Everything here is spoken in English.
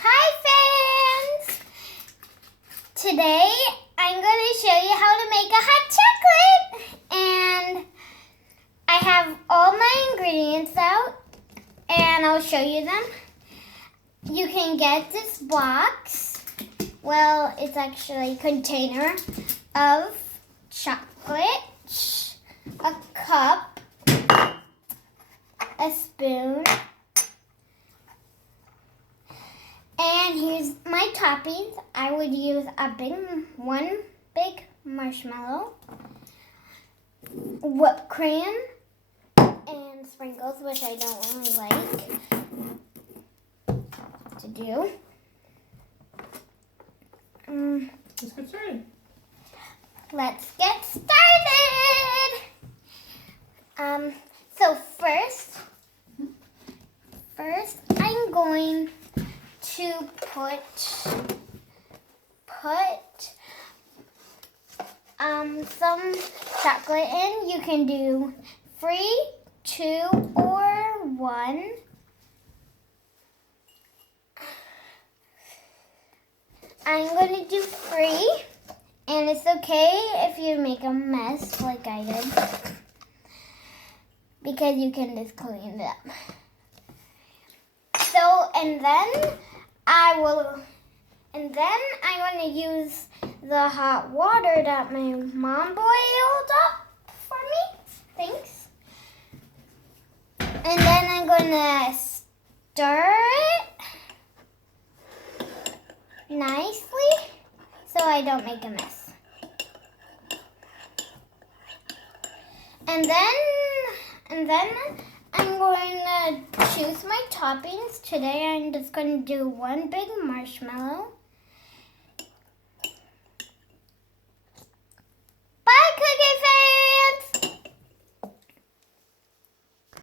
Hi fans! Today I'm going to show you how to make a hot chocolate. And I have all my ingredients out and I'll show you them. You can get this box. Well, it's actually a container of chocolate, a cup, a spoon, and here's my toppings. I would use one big marshmallow, whipped cream, and sprinkles, which I don't really like to do. Let's get started. Let's get started. So first I'm going to put some chocolate in. You can do 3, 2, or 1. I'm going to do 3, and it's okay if you make a mess like I did, because you can just clean it up. So, and then I'm going to use the hot water that my mom boiled up for me. Thanks. And then I'm going to stir it nicely so I don't make a mess. And then I'm going to choose my toppings. Today I'm just going to do 1 big marshmallow.